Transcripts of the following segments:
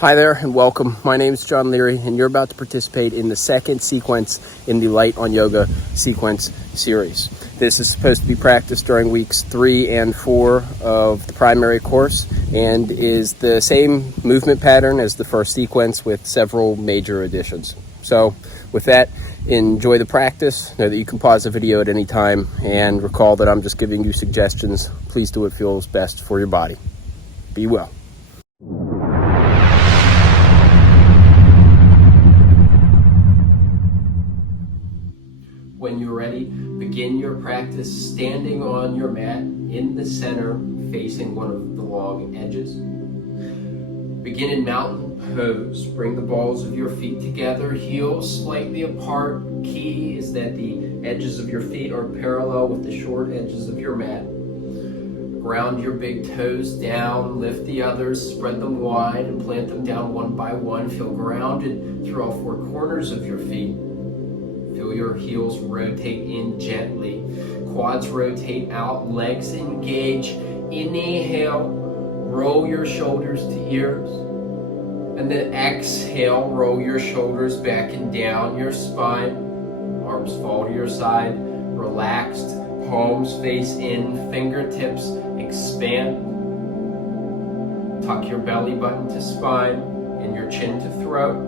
Hi there and welcome. My name is John Leri and you're about to participate in the second sequence in the Light on Yoga sequence series. This is supposed to be practiced during weeks 3 and 4 of the primary course and is the same movement pattern as the first sequence with several major additions. So with that, enjoy the practice. Know that you can pause the video at any time and recall that I'm just giving you suggestions. Please do what feels best for your body. Be well. When you're ready, begin your practice standing on your mat in the center, facing one of the long edges. Begin in mountain pose. Bring the balls of your feet together, heels slightly apart. Key is that the edges of your feet are parallel with the short edges of your mat. Ground your big toes down, lift the others, spread them wide, and plant them down one by one. Feel grounded through all 4 corners of your feet. Feel your heels rotate in gently. Quads rotate out, legs engage. Inhale, roll your shoulders to ears. And then exhale, roll your shoulders back and down your spine. Arms fall to your side, relaxed. Palms face in, fingertips expand. Tuck your belly button to spine and your chin to throat.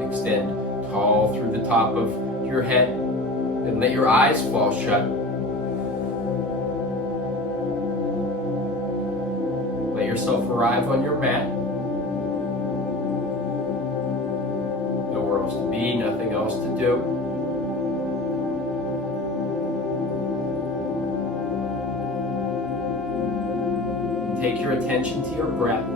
Extend tall through the top of your head and let your eyes fall shut. Let yourself arrive on your mat. Nowhere else to be, nothing else to do. Take your attention to your breath.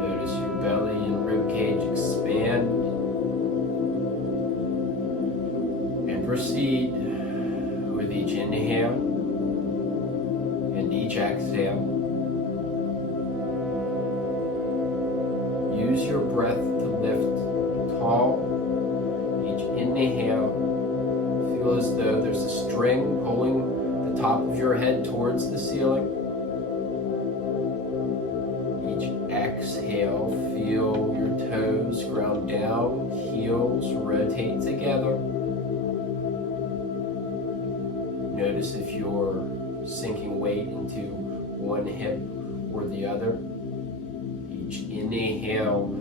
Notice your belly and rib cage expand. And proceed with each inhale and each exhale. Use your breath to lift tall. Each inhale, feel as though there's a string pulling the top of your head towards the ceiling. Each exhale, feel your toes ground down, heels rotate together. Notice if you're sinking weight into one hip or the other. Each inhale,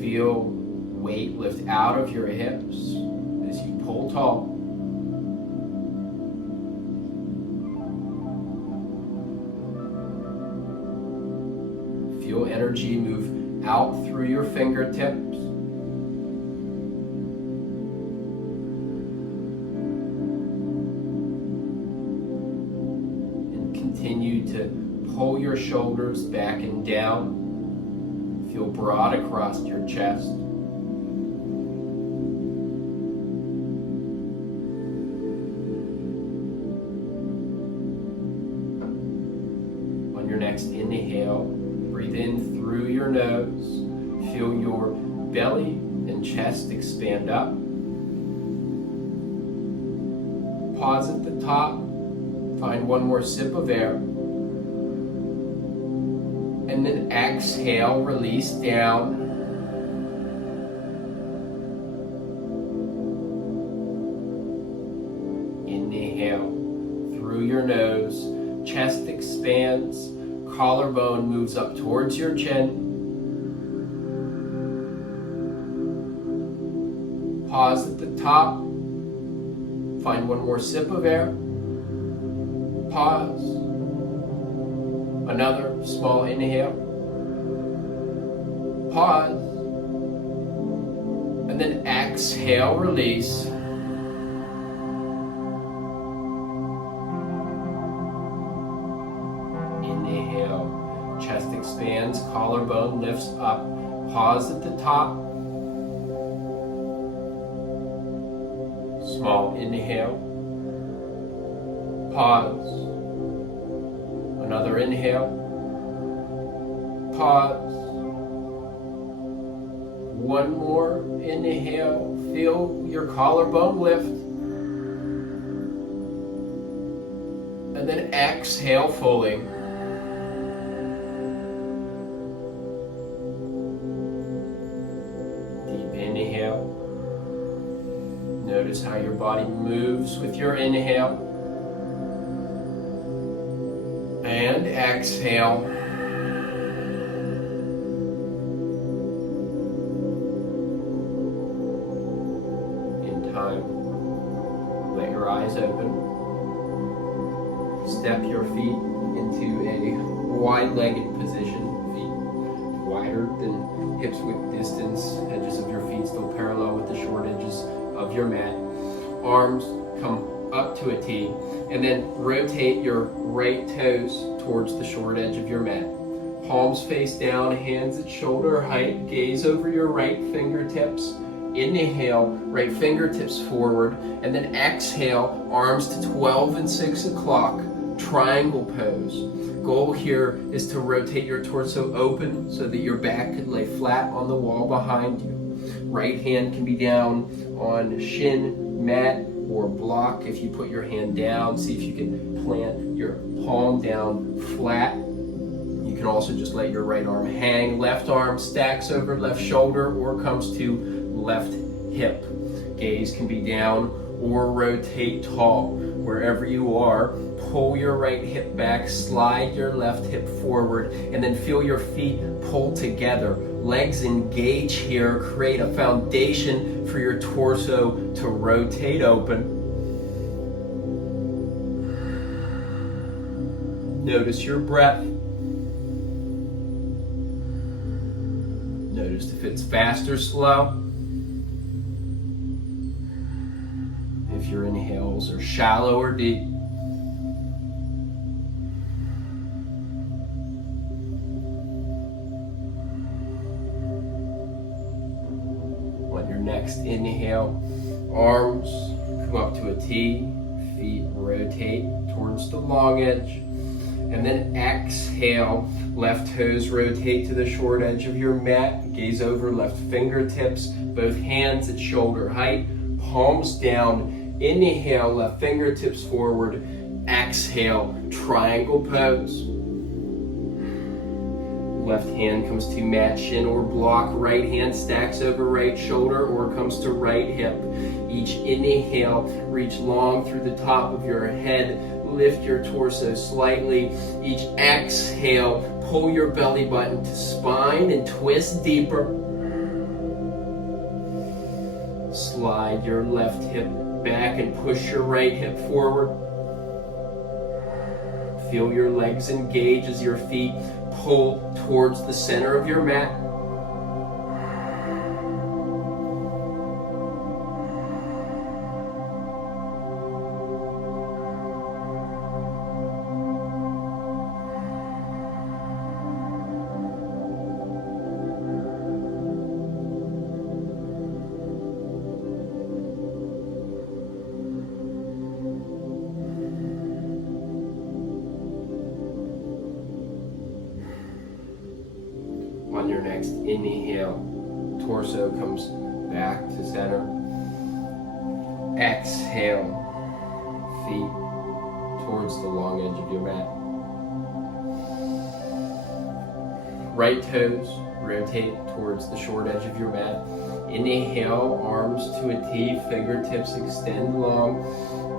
feel weight lift out of your hips as you pull tall. Feel energy move out through your fingertips. And continue to pull your shoulders back and down. Feel broad across your chest. Your next inhale, breathe in through your nose. Feel your belly and chest expand up. Pause at the top. Find one more sip of air. And then exhale, release down. Inhale through your nose. Chest expands. Collarbone moves up towards your chin. Pause at the top. Find one more sip of air. Pause. Another small inhale. Pause. And then exhale, release. Inhale, chest expands, collarbone lifts up. Pause at the top. Small inhale. Pause. Another inhale. Pause. One more inhale. Feel your collarbone lift. And then exhale fully. Deep inhale. Notice how your body moves with your inhale. And exhale. In time, let your eyes open. Step your feet into a wide-legged position. Feet wider than hips width distance. Edges of your feet still parallel with the short edges of your mat. Arms come up to a T, and then rotate your right toes towards the short edge of your mat. Palms face down, hands at shoulder height. Gaze over your right fingertips. Inhale, right fingertips forward, and then exhale, arms to 12 and 6 o'clock, triangle pose. Goal here is to rotate your torso open so that your back could lay flat on the wall behind you. Right hand can be down on shin, mat, or block. If you put your hand down, see if you can plant your palm down flat. You can also just let your right arm hang. Left arm stacks over left shoulder or comes to left hip. Gaze can be down or rotate tall. Wherever you are, pull your right hip back, slide your left hip forward, and then feel your feet pull together. Legs engage here, create a foundation for your torso to rotate open. Notice your breath. Notice if it's fast or slow. If your inhales are shallow or deep. On your next inhale, arms come up to a T, feet rotate towards the long edge. And then exhale, left toes rotate to the short edge of your mat. Gaze over left fingertips, both hands at shoulder height, palms down. Inhale, left fingertips forward. Exhale, triangle pose. Left hand comes to mat, shin, or block. Right hand stacks over right shoulder or comes to right hip. Each inhale, reach long through the top of your head. Lift your torso slightly. Each exhale, pull your belly button to spine and twist deeper. Slide your left hip back and push your right hip forward. Feel your legs engage as your feet pull towards the center of your mat. On your next inhale, torso comes back to center. Exhale, feet towards the long edge of your mat. Right toes rotate towards the short edge of your mat. Inhale, arms to a T, fingertips extend long.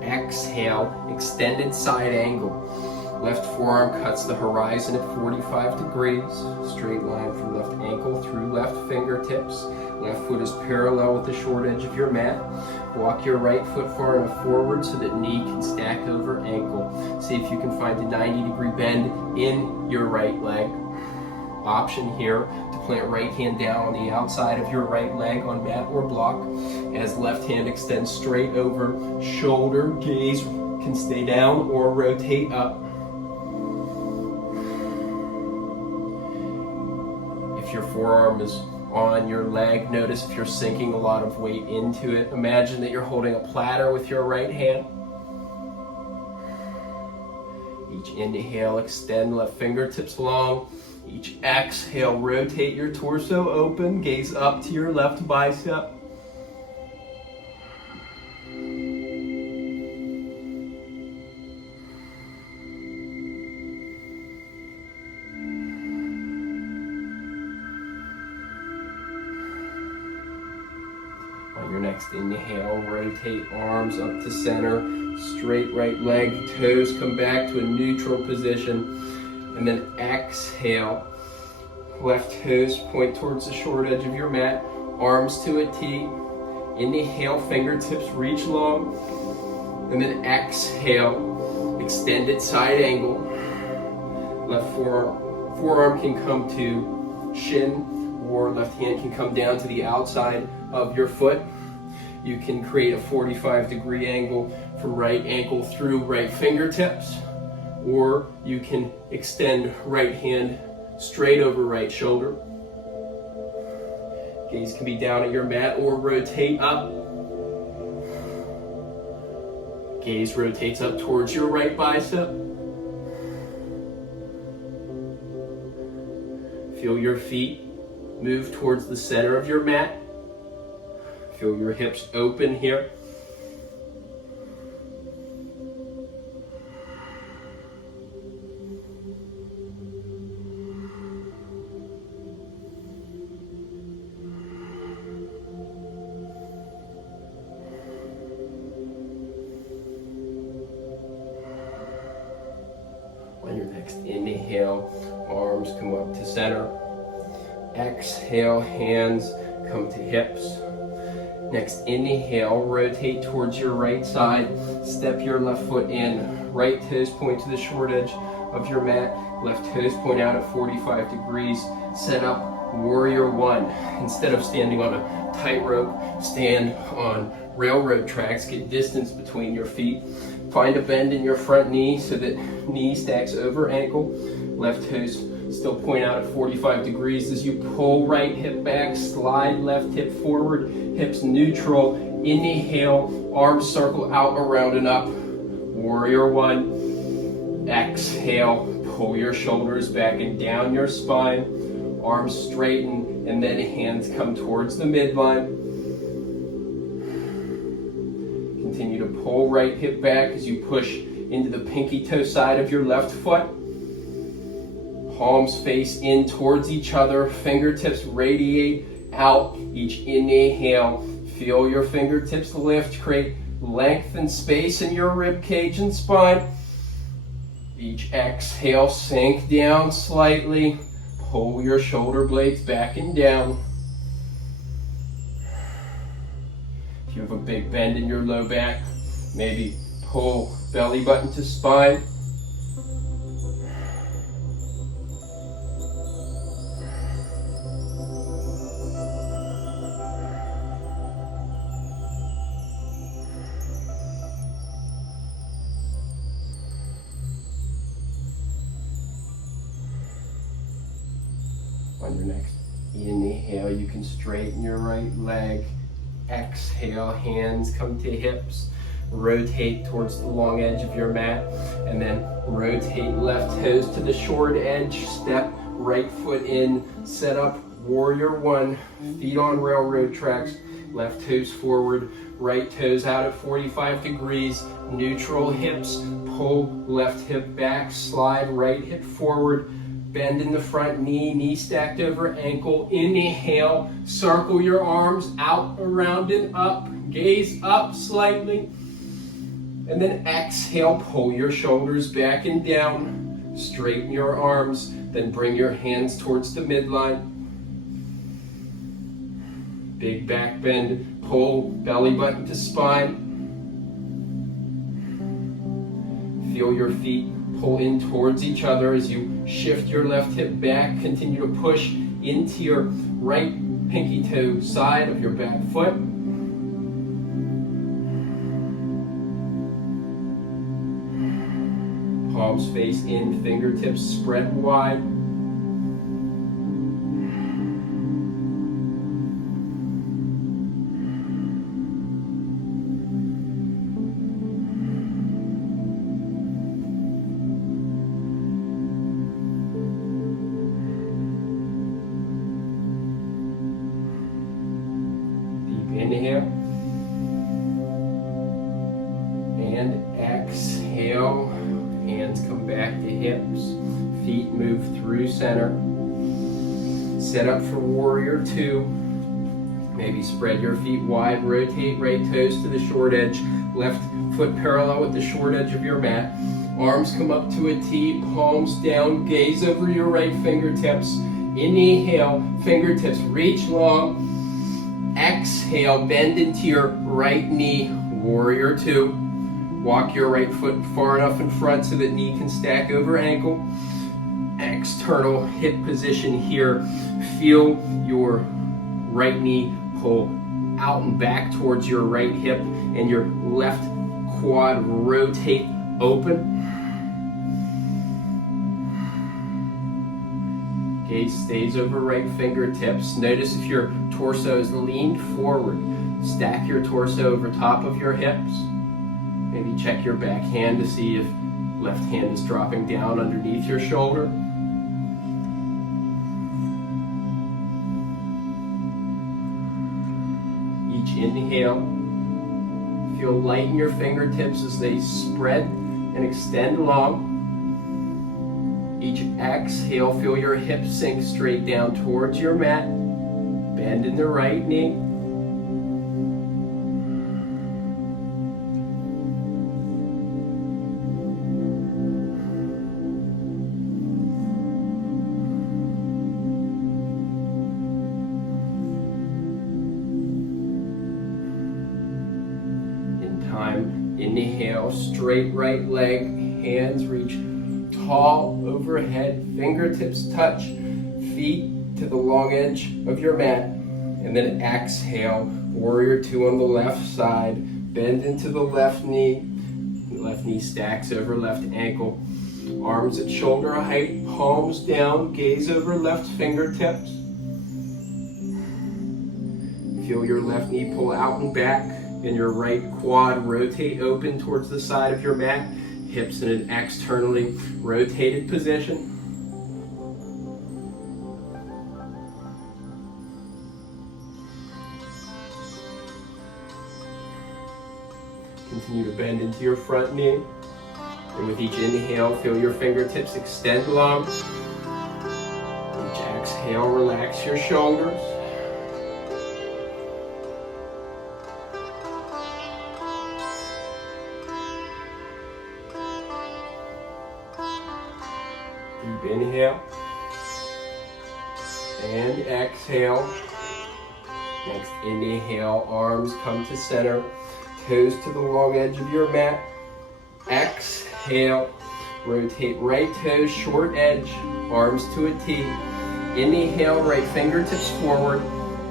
Exhale, extended side angle. Left forearm cuts the horizon at 45 degrees. Straight line from left ankle through left fingertips. Left foot is parallel with the short edge of your mat. Walk your right foot far enough forward so that knee can stack over ankle. See if you can find a 90-degree bend in your right leg. Option here to plant right hand down on the outside of your right leg on mat or block. As left hand extends straight over shoulder, gaze can stay down or rotate up. If your forearm is on your leg, notice if you're sinking a lot of weight into it. Imagine that you're holding a platter with your right hand. Each inhale, extend left fingertips long. Each exhale, rotate your torso open. Gaze up to your left bicep. Inhale, rotate arms up to center. Straight right leg, toes come back to a neutral position. And then exhale. Left toes point towards the short edge of your mat. Arms to a T. Inhale, fingertips reach long. And then exhale, extended side angle. Left forearm can come to shin, or left hand can come down to the outside of your foot. You can create a 45-degree angle for right ankle through right fingertips, or you can extend right hand straight over right shoulder. Gaze can be down at your mat or rotate up. Gaze rotates up towards your right bicep. Feel your feet move towards the center of your mat. Feel your hips open here. On your next inhale, arms come up to center. Exhale, hands come to hips. Next inhale, rotate towards your right side. Step your left foot in. Right toes point to the short edge of your mat. Left toes point out at 45 degrees. Set up warrior one. Instead of standing on a tightrope, stand on railroad tracks. Get distance between your feet. Find a bend in your front knee so that knee stacks over ankle. Left toes still point out at 45 degrees as you pull right hip back, slide left hip forward, hips neutral. Inhale, arms circle out, around and up. Warrior one. Exhale, pull your shoulders back and down your spine. Arms straighten, and then hands come towards the midline. Continue to pull right hip back as you push into the pinky toe side of your left foot. Palms face in towards each other. Fingertips radiate out. Each inhale, feel your fingertips lift. Create length and space in your rib cage and spine. Each exhale, sink down slightly. Pull your shoulder blades back and down. If you have a big bend in your low back, maybe pull belly button to spine. On your next inhale, you can straighten your right leg. Exhale, hands come to hips. Rotate towards the long edge of your mat, and then rotate left toes to the short edge. Step right foot in. Set up warrior one. Feet on railroad tracks. Left toes forward. Right toes out at 45 degrees. Neutral hips. Pull left hip back. Slide right hip forward. Bend in the front knee, knee stacked over ankle. Inhale, circle your arms out, around, and up. Gaze up slightly. And then exhale, pull your shoulders back and down. Straighten your arms, then bring your hands towards the midline. Big back bend, pull belly button to spine. Feel your feet pull in towards each other as you shift your left hip back. Continue to push into your right pinky toe side of your back foot. Palms face in, fingertips spread wide. Inhale and exhale. Hands come back to hips. Feet move through center. Set up for warrior two. Maybe spread your feet wide, rotate right toes to the short edge, left foot parallel with the short edge of your mat. Arms come up to a T, palms down, gaze over your right fingertips. Inhale, fingertips reach long. Exhale, bend into your right knee, warrior two. Walk your right foot far enough in front so that knee can stack over ankle. External hip position here. Feel your right knee pull out and back towards your right hip and your left quad rotate open. Gaze stays over right fingertips. Notice if your torso is leaned forward. Stack your torso over top of your hips. Maybe check your back hand to see if left hand is dropping down underneath your shoulder. Each inhale, feel light in your fingertips as they spread and extend long. Each exhale, feel your hips sink straight down towards your mat. Bend in the right knee. In time, inhale, straight right leg, hands reach tall overhead, fingertips touch, feet to the long edge of your mat, and then exhale, warrior two on the left side, bend into the left knee stacks over left ankle, arms at shoulder height, palms down, gaze over left fingertips. Feel your left knee pull out and back, and your right quad rotate open towards the side of your mat. Hips in an externally rotated position. Continue to bend into your front knee. And with each inhale, feel your fingertips extend long. Each exhale, relax your shoulders. Deep inhale and exhale. Next inhale, arms come to center, toes to the long edge of your mat. Exhale, rotate right toes, short edge, arms to a T. Inhale, right fingertips forward.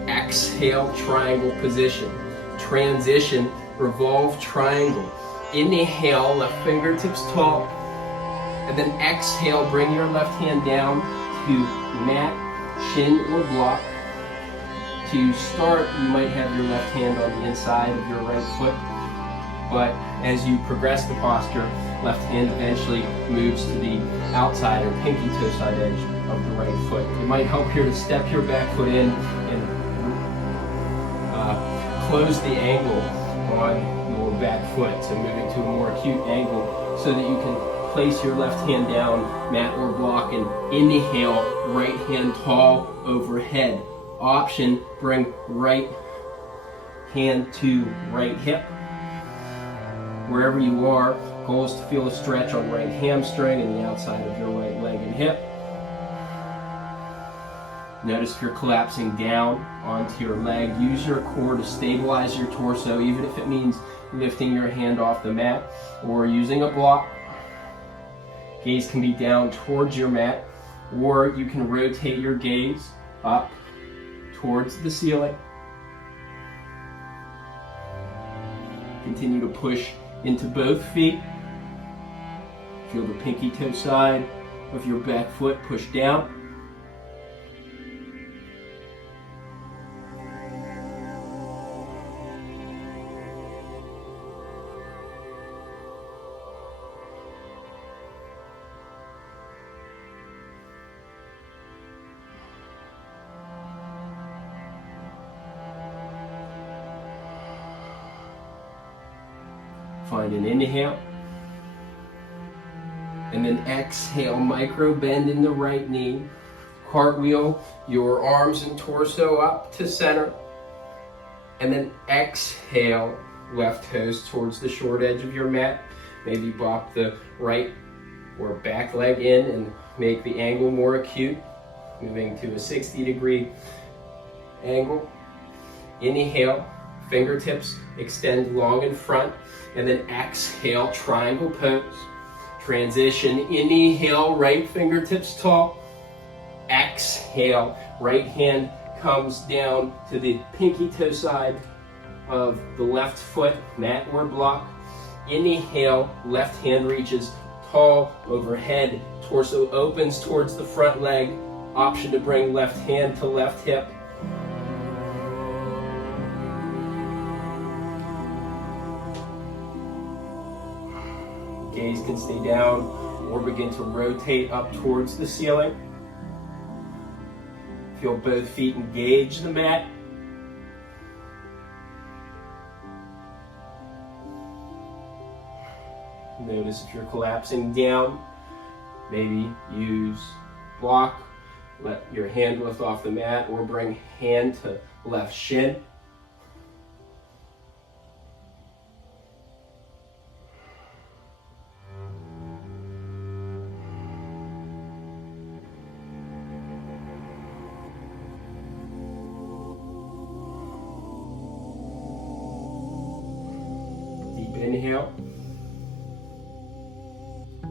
Exhale, triangle position. Transition, revolve triangle. Inhale, left fingertips tall. And then exhale, bring your left hand down to mat, shin, or block. To start, you might have your left hand on the inside of your right foot, but as you progress the posture, left hand eventually moves to the outside or pinky toe side edge of the right foot. It might help here to step your back foot in and close the angle on your back foot, so moving to a more acute angle so that you can place your left hand down, mat or block, and inhale, right hand tall overhead. Option, bring right hand to right hip. Wherever you are, goal is to feel a stretch on right hamstring and the outside of your right leg and hip. Notice if you're collapsing down onto your leg. Use your core to stabilize your torso, even if it means lifting your hand off the mat or using a block. Gaze can be down towards your mat, or you can rotate your gaze up towards the ceiling. Continue to push into both feet. Feel the pinky toe side of your back foot push down. Find an inhale, and then exhale, micro bend in the right knee. Cartwheel your arms and torso up to center. And then exhale, left toes towards the short edge of your mat. Maybe bop the right or back leg in and make the angle more acute. Moving to a 60-degree angle. Inhale, fingertips extend long in front, and then exhale, triangle pose. Transition, inhale, right fingertips tall. Exhale, right hand comes down to the pinky toe side of the left foot, mat or block. Inhale, left hand reaches tall overhead, torso opens towards the front leg. Option to bring left hand to left hip. Gaze can stay down or begin to rotate up towards the ceiling. Feel both feet engage the mat. Notice if you're collapsing down, maybe use block, let your hand lift off the mat, or bring hand to left shin. Deep inhale.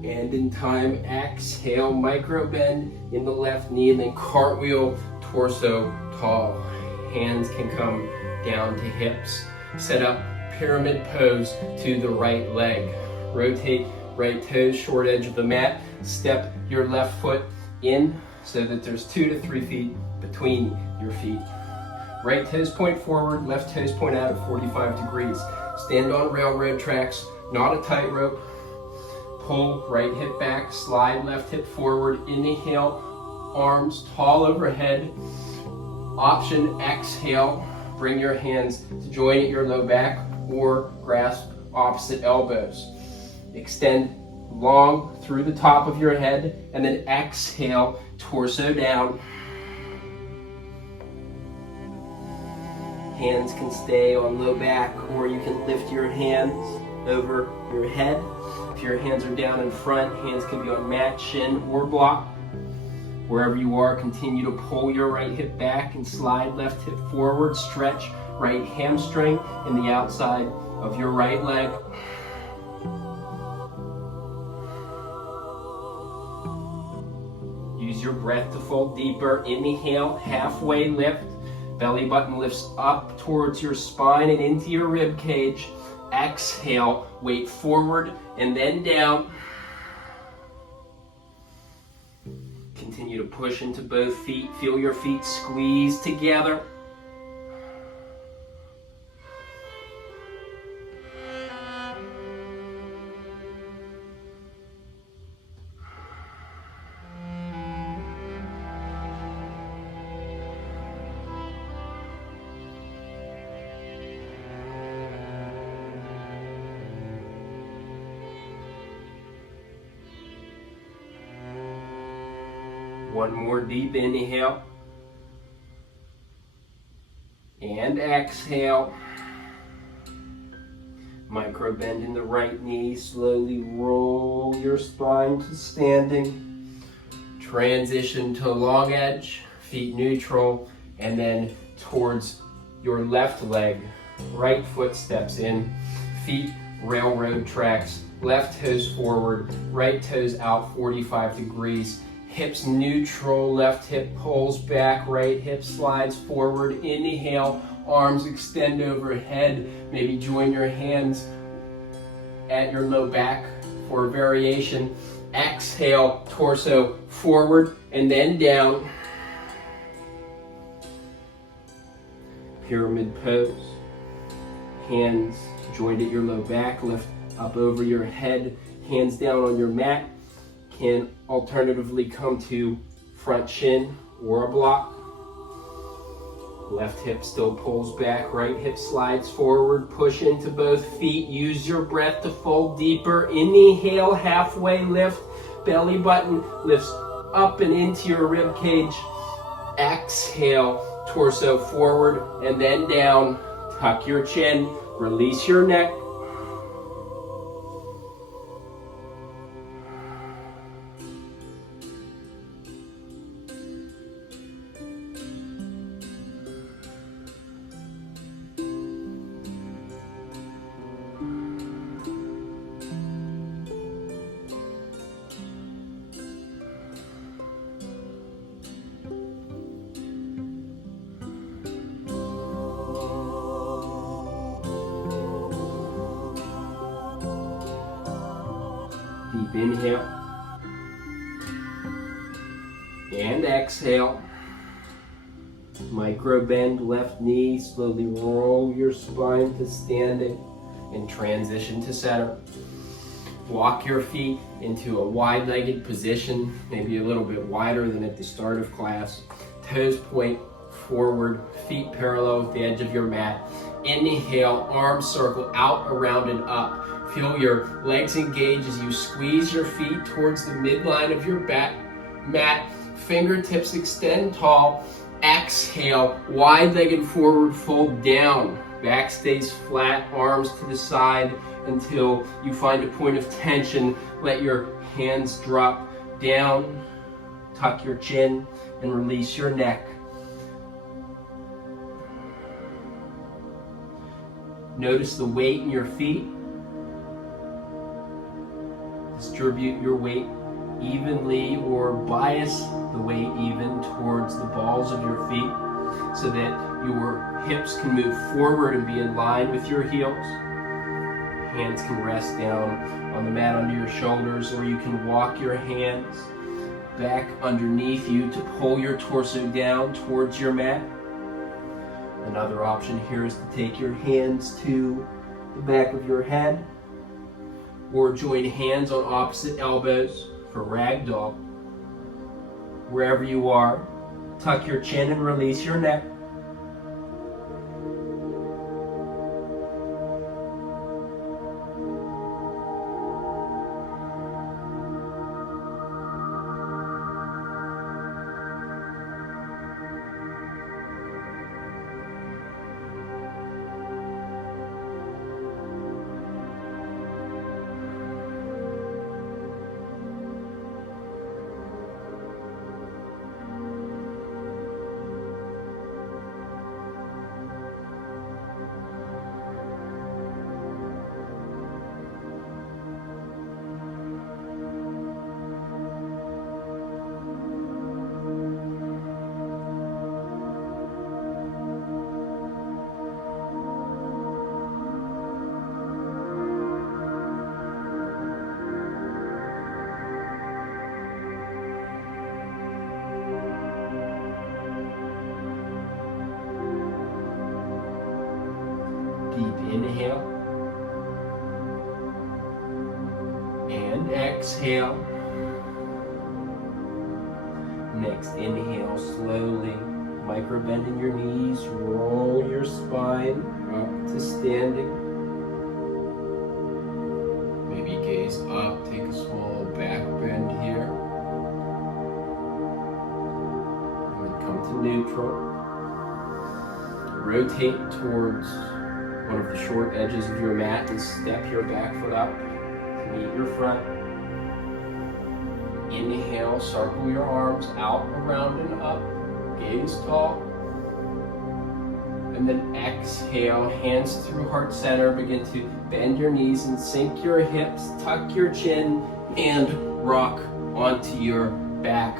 And in time, exhale, micro bend in the left knee, and then cartwheel, torso tall. Hands can come down to hips. Set up pyramid pose to the right leg. Rotate right toes, short edge of the mat. Step your left foot in so that there's 2 to 3 feet between your feet. Right toes point forward, left toes point out at 45 degrees. Stand on railroad tracks, not a tightrope. Pull right hip back, slide left hip forward. Inhale, arms tall overhead. Option, exhale, bring your hands to join at your low back or grasp opposite elbows. Extend long through the top of your head, and then exhale, torso down. Hands can stay on low back, or you can lift your hands over your head. If your hands are down in front, hands can be on mat, shin, or block. Wherever you are, continue to pull your right hip back and slide left hip forward. Stretch right hamstring in the outside of your right leg. Use your breath to fold deeper. Inhale, halfway lift. Belly button lifts up towards your spine and into your rib cage. Exhale, weight forward and then down. Continue to push into both feet. Feel your feet squeeze together. One more deep inhale. And exhale. Micro bend in the right knee. Slowly roll your spine to standing. Transition to long edge, feet neutral, and then towards your left leg. Right foot steps in, feet railroad tracks, left toes forward, right toes out 45 degrees. Hips neutral, left hip pulls back, right hip slides forward. Inhale, arms extend overhead. Maybe join your hands at your low back for a variation. Exhale, torso forward and then down. Pyramid pose. Hands joined at your low back, lift up over your head, hands down on your mat. Can alternatively come to front shin or a block. Left hip still pulls back, right hip slides forward, push into both feet. Use your breath to fold deeper. Inhale, halfway lift, belly button lifts up and into your rib cage. Exhale, torso forward and then down. Tuck your chin, release your neck. Deep inhale and exhale. Micro bend left knee, slowly roll your spine to standing and transition to center. Walk your feet into a wide-legged position, maybe a little bit wider than at the start of class. Toes point forward, feet parallel with the edge of your mat. Inhale, arms circle out, around, and up. Feel your legs engage as you squeeze your feet towards the midline of your mat. Fingertips extend tall. Exhale, wide-legged forward fold down. Back stays flat, arms to the side until you find a point of tension. Let your hands drop down. Tuck your chin and release your neck. Notice the weight in your feet. Distribute your weight evenly or bias the weight even towards the balls of your feet so that your hips can move forward and be in line with your heels. Hands can rest down on the mat under your shoulders, or you can walk your hands back underneath you to pull your torso down towards your mat. Another option here is to take your hands to the back of your head, or join hands on opposite elbows for ragdoll. Wherever you are, tuck your chin and release your neck. Deep inhale and exhale. Next inhale, slowly micro bending your knees, roll your spine up to standing. Maybe gaze up, take a small back bend here. And then come to neutral. Rotate towards one of the short edges of your mat and step your back foot up to meet your front. Inhale, circle your arms out, around, and up. Gaze tall. And then exhale, hands through heart center. Begin to bend your knees and sink your hips. Tuck your chin and rock onto your back.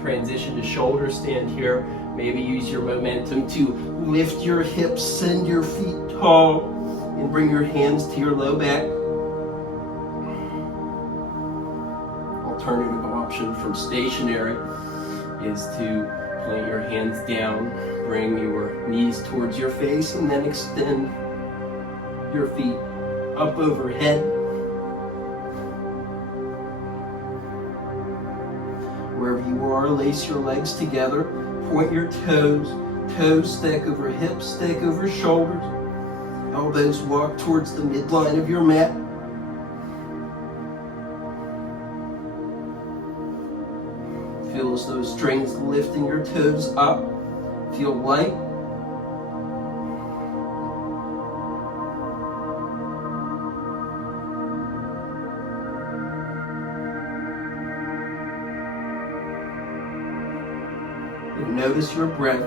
Transition to shoulder stand here. Maybe use your momentum to lift your hips, send your feet tall, and bring your hands to your low back. Alternative option from stationary is to plant your hands down, bring your knees towards your face, and then extend your feet up overhead. Wherever you are, lace your legs together, point your toes, toes stack over hips, stack over shoulders, elbows walk towards the midline of your mat. Feel as though strings lifting your toes up. Feel light. And notice your breath.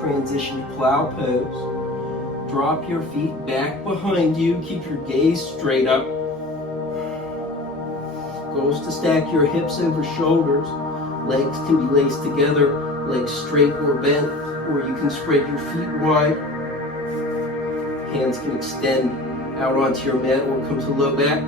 Transition to plow pose. Drop your feet back behind you. Keep your gaze straight up. Goal is to stack your hips over shoulders. Legs can be laced together, legs straight or bent, or you can spread your feet wide. Hands can extend out onto your mat or come to low back.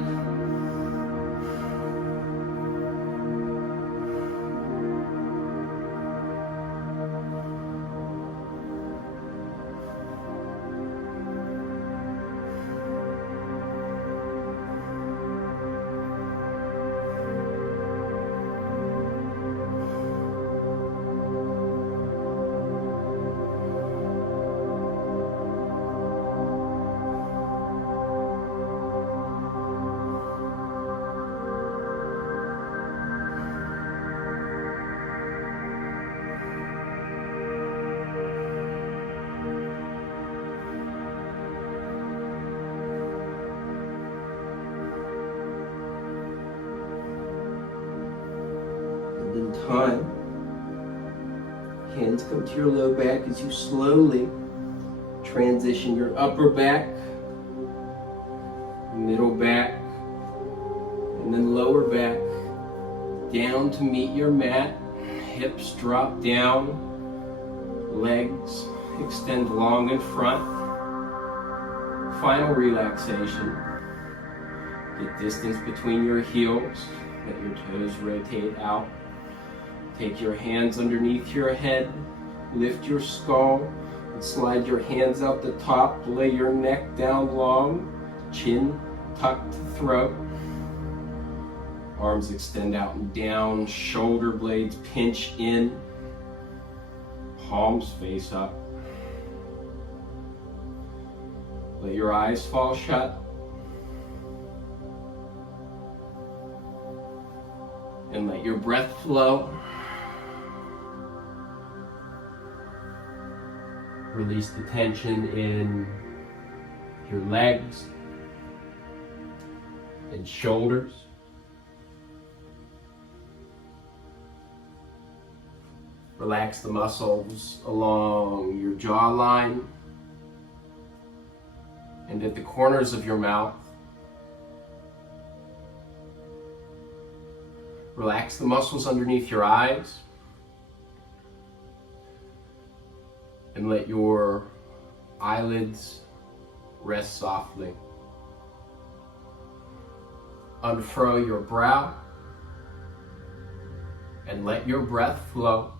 In time, hands come to your low back as you slowly transition your upper back, middle back, and then lower back down to meet your mat. Hips drop down, legs extend long in front. Final relaxation. Get distance between your heels. Let your toes rotate out. Take your hands underneath your head, lift your skull, and slide your hands out the top. Lay your neck down long, chin tucked to throat. Arms extend out and down, shoulder blades pinch in, palms face up. Let your eyes fall shut. And let your breath flow. Release the tension in your legs and shoulders. Relax the muscles along your jawline and at the corners of your mouth. Relax the muscles underneath your eyes. And let your eyelids rest softly. Unfurl your brow and let your breath flow.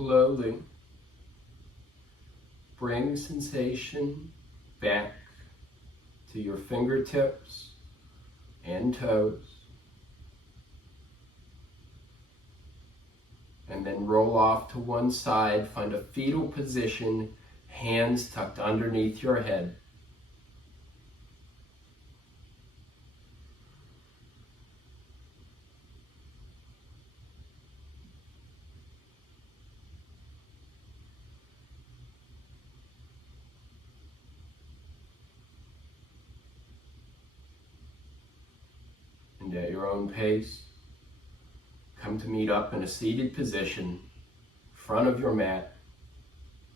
slowly bring sensation back to your fingertips and toes. And then roll off to one side, find a fetal position, hands tucked underneath your head. And at your own pace, come to meet up in a seated position, front of your mat,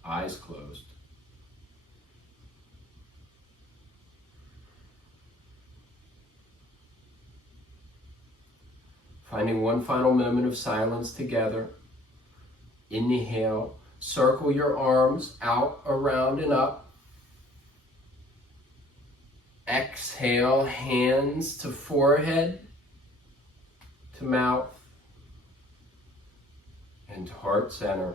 eyes closed. Finding one final moment of silence together. Inhale, circle your arms out, around, and up. Exhale, hands to forehead, to mouth, and to heart center.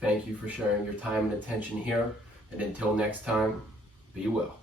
Thank you for sharing your time and attention here, and until next time, be well.